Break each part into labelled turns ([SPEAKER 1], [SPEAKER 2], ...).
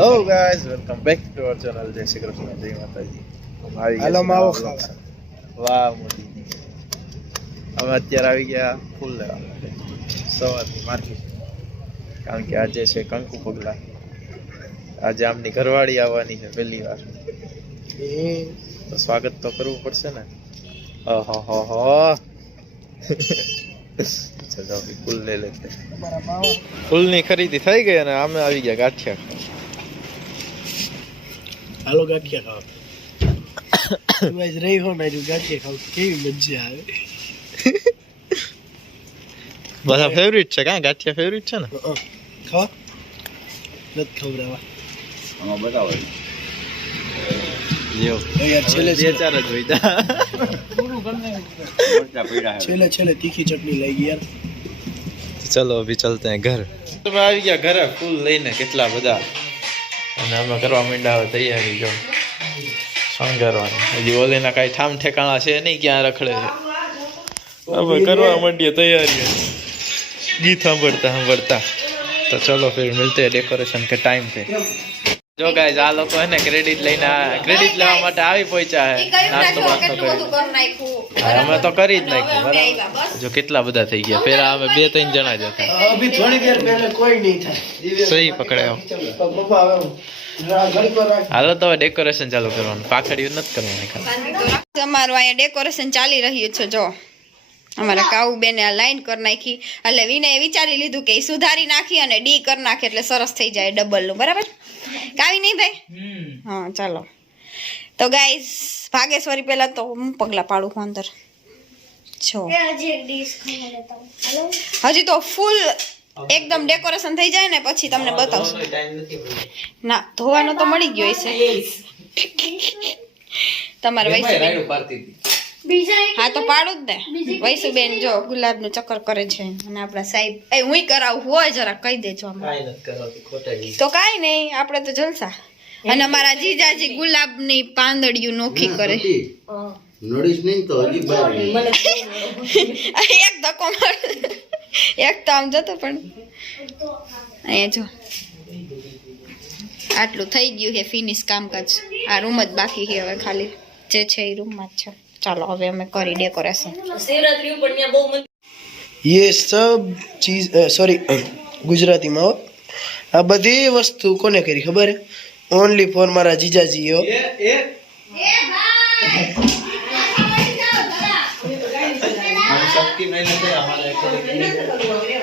[SPEAKER 1] Hello guys welcome back to our channel જય શ્રી કૃષ્ણ જય માતાજી આવી
[SPEAKER 2] હેલો માવો ખાવા.
[SPEAKER 1] વાહ મોદી અમે અત્યારે આવી ગયા ફૂલ લેવા માટે. માર્કેટ કારણ કે આજે છે કંકુ પગલા. આજે આમની ઘરવાળી આવવાની છે પહેલી વાર. તો સ્વાગત તો કરવું પડશે ને? ઓહો હો હો. ચલો ફૂલ લઈ લેતે ફૂલની ખરીદી થઈ ગઈ અને અમે આવી ગયા ગાંઠિયા.
[SPEAKER 2] હાલો ગાંઠિયા ખાવા. તું આજ રહી હો ને ગાંઠિયા ખાવ. કેવી મજા આવે.
[SPEAKER 1] બધા ફેવરિટ છે કાં ગાંઠિયા ફેવરિટ છે ને.
[SPEAKER 2] ખાવા? નથી ખબર
[SPEAKER 1] જો
[SPEAKER 2] તો યાર છેલ્લે
[SPEAKER 1] બે
[SPEAKER 2] છેલ્લે
[SPEAKER 1] ચાર જ વૈદા
[SPEAKER 2] છેલ્લે છેલ્લે તીખી ચટણી લઈ ગઈ યાર
[SPEAKER 1] ચલો અભી ચલતે ઘર. તમે આવી ગયા ઘરે ફૂલ લઈને કેટલા બધા? અને અમે કરવા માંડ્યા હવે તૈયારી જો. શણગારવાની. હજી ઓલીના કાંઈ ઠામ ઠેકાણા છે નહીં ક્યાં રખડે છે. અમે કરવા માંડીએ તૈયારી ગીત સાંભળતા સાંભળતા. તો ચલો ફિર મિલતે ડેકોરેશન કે ટાઈમ पे જો ગાઈસ આ લોકો હે ને ક્રેડિટ લઈને ક્રેડિટ લેવા માટે આવી પહોંચ્યા હે. નાસ્તો
[SPEAKER 3] વાસ્તો
[SPEAKER 1] બાસ્તો કરી
[SPEAKER 3] નાખ્યું.
[SPEAKER 1] અમે તો કરી જ નાખ્યું બરાબર? જો કેટલા બધા થઈ ગયા? પેલા અમે બે ત્રણ જણા જ હતા.
[SPEAKER 2] અભી થોડી દેર પહેલે કોઈ નહીં થાય.
[SPEAKER 1] સહી પકડાયો. હાલો તો ડેકોરેશન ચાલુ કરવાનું. પાખડીયું નથી કરવાની
[SPEAKER 3] અમારું અહીંયા ડેકોરેશન ચાલી રહ્યું છે જો. અમારા કાઉ બેને આ લાઈન કરી નાખી. એટલે વિનય વિચારી લીધું કે સુધારી નાખી અને ડી કરી નાખે એટલે સરસ થઈ જાય ડબલનું. બરાબર? કાવી નહીં ભાઈ? હા ચાલો. તો ગાઈસ ભાગેશ્વરી પહેલા તો હું પગલા પાડું હું અંદર? જો. હજી તો ફૂલ એકદમ ડેકોરેશન થઈ જાય ને પછી તમને બતાવશું ના ધોવાનો તો મળી ગયો છે તમારે વૈસુબેન હા તો પાડું જ ને. વૈસુબેન જો ગુલાબનું ચક્કર કરે છે અને આપણા સાહેબ એ હુંય કરાવું હોય જરા કહી દેજો તો કાંઈ નહીં આપણે તો જલસા. અને અમારા જીજાજી ગુલાબની પાંદડિયું નોખી કરે.
[SPEAKER 4] નડીશ નહીં તો હજી બહાર
[SPEAKER 3] એક ધક્કો માર. એક તો આમ જતો પણ. અહીંયા જો. આટલું થઈ ગયું છે ફિનિશ કામકાજ. આ રૂમ જ બાકી છે હવે ખાલી. જે છે એ રૂમમાં જ છે. ચાલો હવે અમે કરી ડેકોરેશન
[SPEAKER 2] ये सब चीज सॉरी ગુજરાતીમાં હો આ બધી વસ્તુ કોને કરી ખબર હે ઓનલી ફોર મારા જીજાજી હો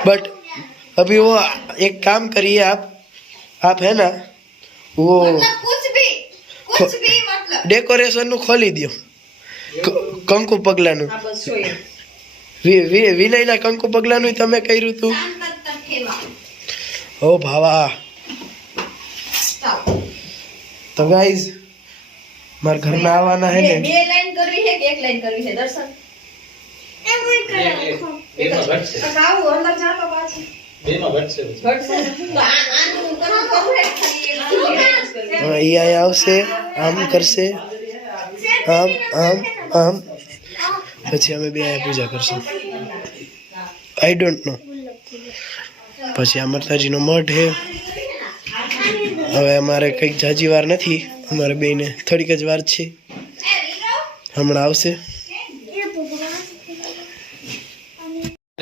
[SPEAKER 2] बट अभी वो एक काम करिए आप आप है ना वो
[SPEAKER 3] कुछ भी कुछ भी मतलब
[SPEAKER 2] ડેકોરેશન નું ખોલી દો ક- કંકુ પગલાનું. વિનયના કંકુ પગલાનું તમે કર્યું તું? ઓ ભાવા. તો ગાઈઝ મારા ઘરમાં આવવાના હે ને.
[SPEAKER 3] બે લાઈન કરવી છે કે એક લાઈન કરવી છે? દર્શન? અંદર જાતો પાછું. તો આ- આનું ખાલી
[SPEAKER 2] આવશે આમ કરશે. આમ આમ. આમ, પછી અમે બે પૂજા કરશું. આઈ ડોન્ટ નો પછી આ માતાજીનો મઠ છે હવે અમારે કંઈક જાજી વાર નથી. અમારે બેને થોડીક જ વાર છે. હમણાં આવશે.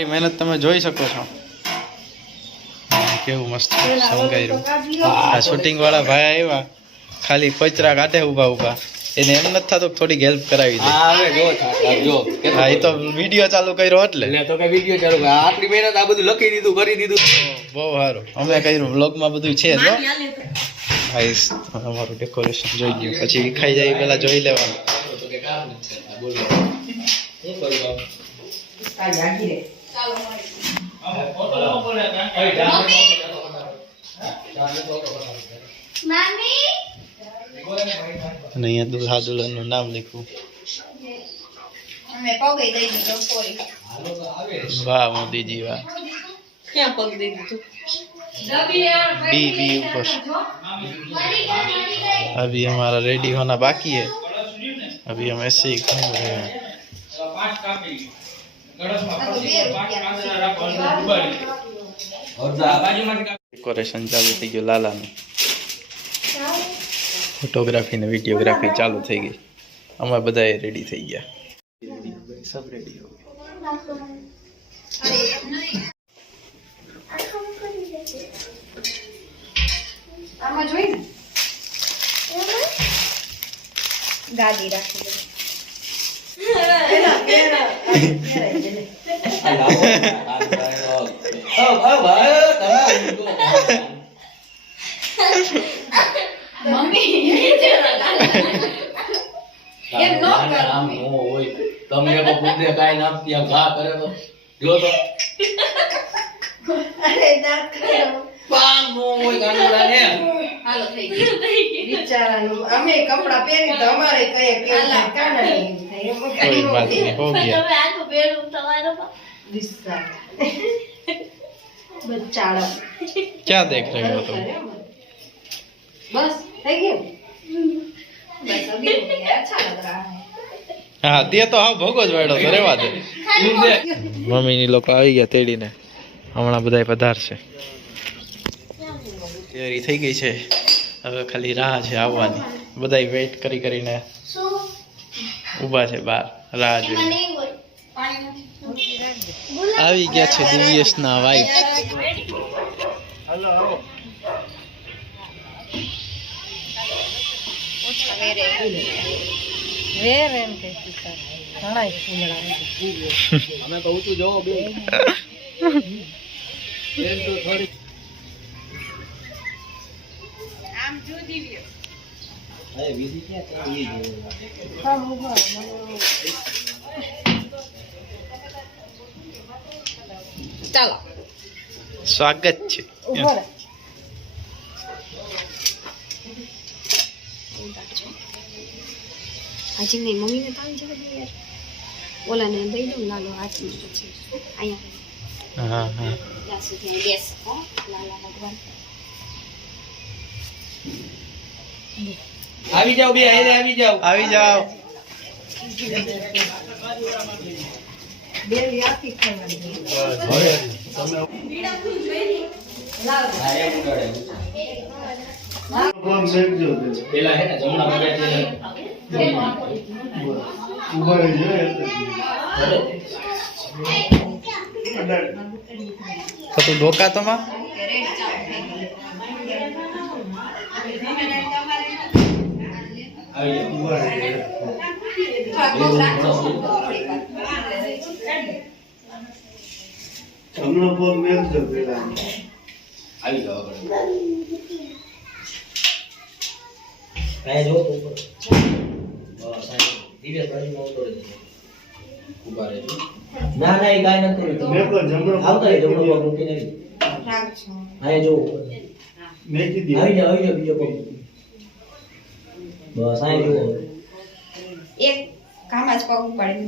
[SPEAKER 1] મહેનત તમે જોઈ શકો છો. કેવું મસ્ત સંગાયરું આ શૂટિંગ વાળા ભાઈ આવ્યા. ખાલી પચરા કાઢે ઊભા ઊભા. એને એમ નથી થતું કે થોડીક હેલ્પ કરાવી દે. હા એ તો વીડિયો ચાલુ કર્યો એટલે.
[SPEAKER 4] ચાલુ આટલી મહેનત આ બધું લખી દીધું કરી દીધું.
[SPEAKER 1] બહુ સારું. અમે કર્યું. વ્લોગમાં બધું છે જો. આઈસ અમારું ડેકોરેશન જોઈ ગયું. પછી વિખાઈ જાય એ પેલા જોઈ લેવાનું. અને અહીંયા દુલ્હા દુલ્હનનું નામ લખ્યું
[SPEAKER 3] અમે પગે દઈ દીધો sorry.
[SPEAKER 1] વાહ મોદીજી વાહ बी बी ऊपर अभी हमारा रेडी होना बाकी है अभी हम ऐसे ही घूम रहे हैं ડેકોરેશન ચાલુ થઈ ગયું લાલાનું ફોટોગ્રાફી ને વિડીયોગ્રાફી ચાલુ થઈ ગઈ. અમે બધા રેડી થઈ ગયા. સબ રેડી હો
[SPEAKER 3] આમાં જોઈ ને? ગાદી રાખી એમ ન કરવાનું.
[SPEAKER 4] તમને તો ખુદે કાંઈ ના ત્યાં ઘા કરે તો. જો તો. પામ નો હોય ગાંડોડાને.
[SPEAKER 3] હાલો થઈ ગયું.
[SPEAKER 5] બિચારાનું અમે કપડા પહેરી તો અમારે કઈ કેવું કાના નહીં
[SPEAKER 1] કોઈ
[SPEAKER 5] કઈ
[SPEAKER 1] નહીં હો ગયા.
[SPEAKER 5] બિચારા. બચાડા
[SPEAKER 1] ક્યાં દેખ રહે હો तुम
[SPEAKER 5] બસ થઈ ગયું?
[SPEAKER 1] હા તે તો હાવ ભોગો જ વાળો તો રેવા દે. મમ્મીની લોકો આવી ગયા તેડીને. હમણાં બધા પધારશે. તૈયારી થઈ ગઈ છે. હવે ખાલી રાહ છે આવવાની. બધા વેઇટ કરી કરીને ઊભા છે બહાર રાહ જોઈ આવી ગયા છે દિવ્યેશના વાઈફ
[SPEAKER 5] વેર એમ કે ઘણા ફૂલડા
[SPEAKER 4] અમે કહું તું જોવો બે. એમ તો થોડી અરે વિધિ ક્યાં ચાલી ગઈ?
[SPEAKER 3] ચાલો.
[SPEAKER 1] સ્વાગત છે
[SPEAKER 5] ઊભો રહે
[SPEAKER 3] હજી નહીં. મમ્મીને તો આવી જવા દે યાર. ઓલાને દઈ દઉં લાલો હાથમાં પછી. અહીંયા
[SPEAKER 1] હા હા.
[SPEAKER 3] ત્યાં સુધી બેસ હો. લાલા ભગવાન.
[SPEAKER 4] આવી જાઓ બે આવી જાઓ.
[SPEAKER 1] આવી જાઓ.
[SPEAKER 5] બે આખી ખાવાની.
[SPEAKER 4] હા, એમ ઉડાડે. પેલા હે ને જમણા પગે છે
[SPEAKER 1] તો તું ઢોકા તો માં
[SPEAKER 4] આવી જાઓ આવી જાઓ આગળ. ઉપર. બસ, અહીંયા. દિવ્ય બાજુમાં ઉતરો જ. રહેજો. ના ના એ કાંઈ નથી જમણો આવતા જમણો પગ જો. આવી આવી બીજો પગ બસ અહીંયા જુઓ
[SPEAKER 3] એક કામાં જ પગ ઉપાડી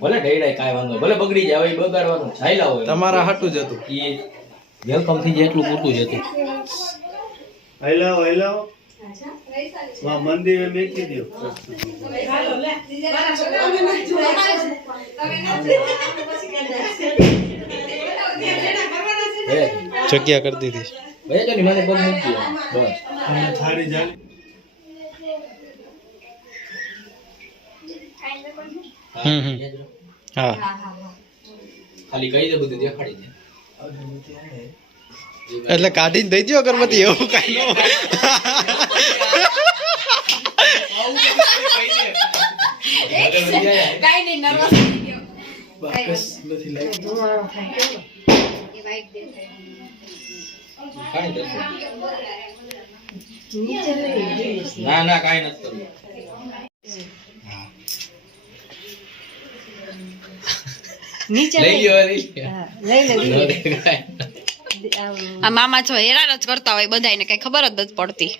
[SPEAKER 4] ભલે ઢેડાય કાંઈ વાંધો નહીં. ભલે બગડી જાય હવે બગાડવાનું છે. હોય
[SPEAKER 1] તમારા હાટું જ હતું
[SPEAKER 4] એ વેલકમથી જેટલું એટલું પૂરતું જ હતું
[SPEAKER 2] હેલો હલાવો માં મંદિરે મેકી દો
[SPEAKER 4] હે
[SPEAKER 1] જગ્યા કરી દીધી
[SPEAKER 4] ભાઈ તો ની માથે પગ મૂકી દો. બસ
[SPEAKER 2] થાળી જાળી
[SPEAKER 1] હમ હમ હા
[SPEAKER 4] ખાલી કહી દે બધું દેખાડી દે
[SPEAKER 1] એટલે કાઢીને દઈ દો અગરબત્તી એવું કઈ ન
[SPEAKER 4] ના ના કઈ નથી
[SPEAKER 5] નીચે
[SPEAKER 4] લઈ લ્યો લઈ
[SPEAKER 5] હા, લઈને
[SPEAKER 4] ન
[SPEAKER 5] દીધી.
[SPEAKER 4] દેખાય.
[SPEAKER 5] આમ
[SPEAKER 3] આ મામા જો હેરાન જ કરતા હોય બધાને કઈ ખબર જ નથી પડતી.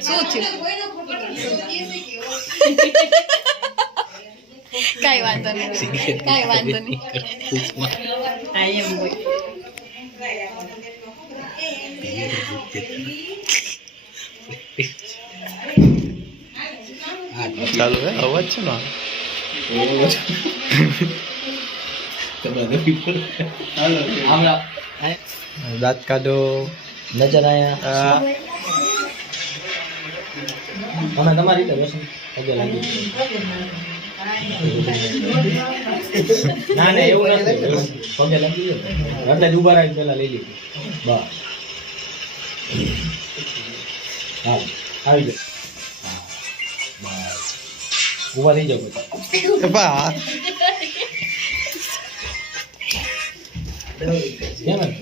[SPEAKER 3] શું થયું? કાંઈ વાંધો નહીં. કાંઈ વાંધો નહીં. હા એમ હોય.
[SPEAKER 1] ચાલુ હે અવાજ છે ને
[SPEAKER 4] આમલા
[SPEAKER 1] દાંત કાઢો.
[SPEAKER 4] નજર આયા. તમે તમારી રીતે બેસો લાગી. ના ના એવું નથી. પગે લાગી ગયો. એટલે જ ઊભા રાખી પેલા લઈ લીધું. બસ. હા આવી ગયો ઊભા થઈ જાઓ પછી
[SPEAKER 1] એ બા
[SPEAKER 4] કેમ એમ?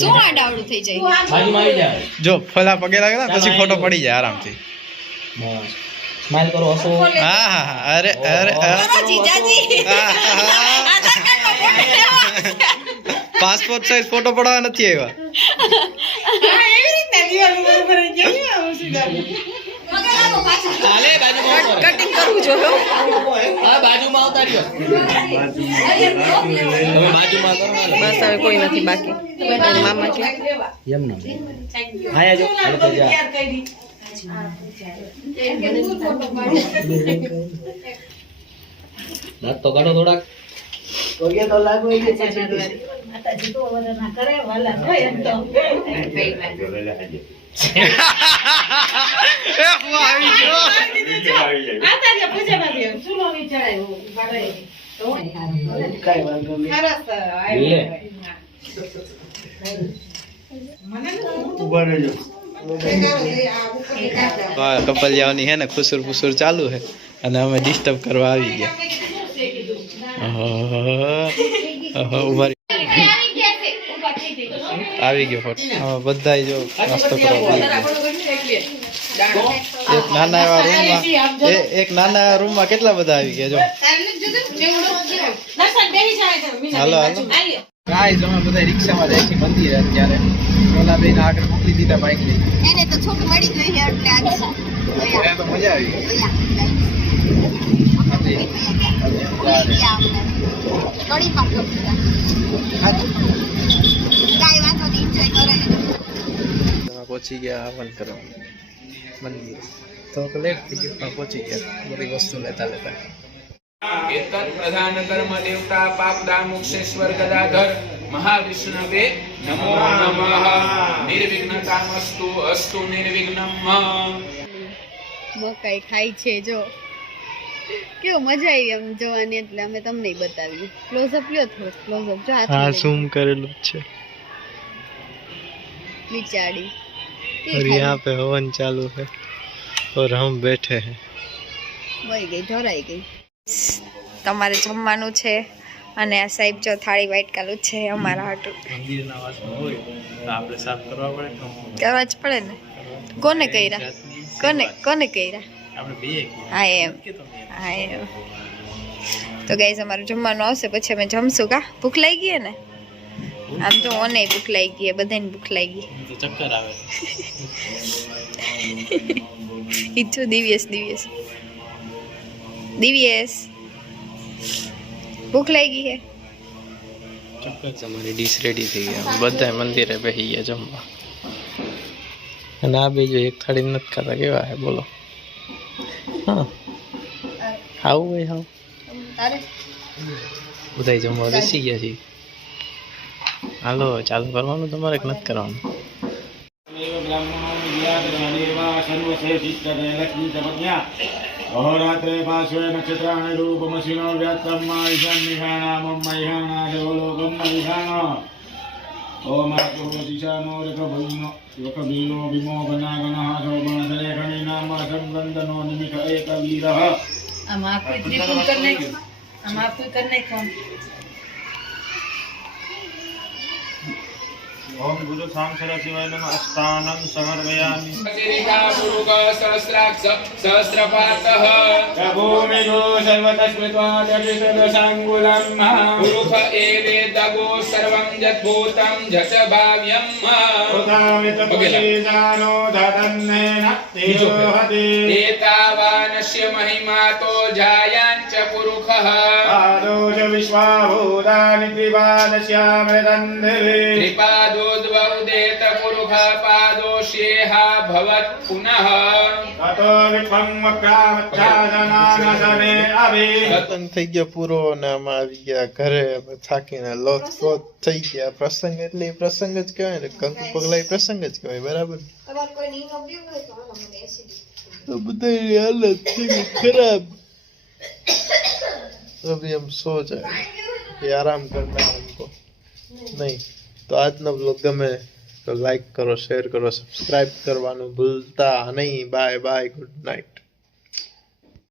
[SPEAKER 3] શું આડાવડું થઈ જાય?
[SPEAKER 4] બાજુમાં આવી જાય
[SPEAKER 1] જો ફલા પગે લાગે ને પછી ફોટો પડી જાય આરામથી.
[SPEAKER 4] બસ. સ્માઈલ કરો હસો.
[SPEAKER 1] હા હા હા. અરે અરે અરે.
[SPEAKER 3] જીજાજી
[SPEAKER 1] હા, હા, હા.
[SPEAKER 3] આધાર કાર્ડનો ફોટો લેવો.
[SPEAKER 1] પાસપોર્ટ સાઈઝ ફોટો પડાવવા નથી આવ્યા.
[SPEAKER 3] કટિંગ કરવું જોઈએ
[SPEAKER 4] હા. બાજુમાં આવતા રહ્યો. બાજુમાં
[SPEAKER 3] બસ હવે કોઈ નથી બાકી. મામા કે?
[SPEAKER 4] એમ ના આયા જો. જા. દાંત તો કાઢો થોડાક.
[SPEAKER 2] પગે તો લાગુ
[SPEAKER 1] એ
[SPEAKER 2] નહીં
[SPEAKER 4] લે.
[SPEAKER 2] ઊભા રહેજો.
[SPEAKER 1] હા કપલિયાઓની હે ને ખુસુર ફુસુર ચાલુ હે. અને અમે ડિસ્ટર્બ કરવા આવી ગયા. આવી ગયો ફોટો. બધાય જો નાસ્તો કરવા આવી ગયા. એક નાના એવા રૂમમાં એક નાના એવા રૂમમાં કેટલા બધા આવી ગયા જો? હાલો હાલો. ગાઈસ અમે બધા રિક્ષામાં જાય છે મંદિરે અત્યારે. ઓલા બેન આગળ મોકલી દીધા બાઈક લઈ.
[SPEAKER 3] એને તો છૂટ મળી ગઈ છે એટલે આજ
[SPEAKER 1] એ તો મજા આવી ગઈ.
[SPEAKER 3] કડી પાક કાંઈ વાંધો નહીં એન્જોય કરે
[SPEAKER 1] તમે પહોંચી ગયા હવન કરવા મંદિરે. તો લેટ થઈ ગયો પણ પહોંચી ગયા. બધી વસ્તુ લેતા લેતા.
[SPEAKER 6] प्रधान कर्म देवता पापदा मोक्षेश्वर गदाधर महाविष्णवे नमो नमः। निर्विघ्नतामस्तु अस्तु निर्विघ्नम
[SPEAKER 3] મકાઈ ખાય છે જો કેવો મજા આવી એમ જોવાની એટલે અમે તમને બતાવી ક્લોઝ અપ લ્યો થો ક્લોઝ અપ
[SPEAKER 2] જો
[SPEAKER 3] આ
[SPEAKER 2] ઝૂમ કરેલું છે
[SPEAKER 3] બિચારી
[SPEAKER 2] और यहाँ पे हवन चालू है और हम बैठे हैं।
[SPEAKER 3] वही गई ठहराई गई। તમારે જમવાનું છે અને આ સાહેબ જો થાળી વાઈટ કાલું છે અમારા હાટું.
[SPEAKER 1] કરવા
[SPEAKER 3] જ પડે ને. કોને કર્યા? કોને કોને કર્યા? હા એમ. હા એમ. તો ગાઈઝ અમારું જમવાનું આવશે પછી અમે જમશું કા? ભૂખ લાગી ગઈ ને? આમ તો ઓને ભૂખ લાગી ગઈ બધાને ભૂખ લાગી.
[SPEAKER 1] ગઈ ચક્કર આવે.
[SPEAKER 3] ઈચ્છું દિવ્યસ દિવ્યેશ દિવ્યેશ ભૂખ લાગી હે
[SPEAKER 1] તમારી ડીશ રેડી થઈ ગયા. બધા મંદિરે બેસી ગયા જમવા. અને આ બીજું એક થાળી નથી ખાતા કેવા હે? બોલો. હા. આવું હોય હા. બધા જમવા બેસી ગયા છીએ હાલો ચાલુ કરવાનું તમારે નથી કરવાનું?
[SPEAKER 7] અહોરાત્રે પાર્શ્વે નક્ષત્રાણि રૂપમસિનો વ્યાત્તમ મહિષં નિષાણામં મહિષાણાદેવલોકં મહિષાણ ઓમાતો દિશાનો રકભિન્નો રકભિન્નો ભીમો ગનાગનઃ શોભણસરે ખણીનામ સંગંદનો નિમિષ એકવીરઃ ઓમ ગુરુ સામ સરસિવાય નમઃ અસ્તાનં સમર્પયામિ
[SPEAKER 6] સહસ્રાક્ષ સહસ્રપાતઃ
[SPEAKER 7] ભૂમિજો સર્વતસ્મૃત્વા જગિતદશાંગુલમ
[SPEAKER 6] પુરુષ એવેદગો સર્વં જદ્ભૂतं જચ ભાવ્યમ.
[SPEAKER 7] ઉદામિતપુરીજાનો ધતન્નેન તેજોહતિ
[SPEAKER 6] એતાવાનસ્ય મહિમા તો જાયાંચ પુરુષ
[SPEAKER 7] पादोष विश्वाभूतानि त्रिपादस्यामृतन्दिवे
[SPEAKER 6] त्रिपादोद्वौदेत पुरुषपादोष्येहा भवत् पुनः
[SPEAKER 7] ततो विश्वं वक्रामच्छादनानसने अभि
[SPEAKER 1] પ્રસંગ થઈ ગયો પૂરો અને આમાં આવી ગયા ઘરે અમે થાકીને લોથ પોત થઈ ગયા પ્રસંગ એટલે ઈ પ્રસંગ જ કહેવાય ને કંકુ પગલા ઈ પ્રસંગ જ કહેવાય બરાબર તો બધાની હાલત થઈ ગઈ ખરાબ अभी हम सो जाए ये आराम करना है हमको नहीं तो આજનો બ્લોગ ગમે તો લાઈક કરો શેર કરો સબસ્ક્રાઇબ કરવાનું ભૂલતા નહીં બાય બાય ગુડ નાઇટ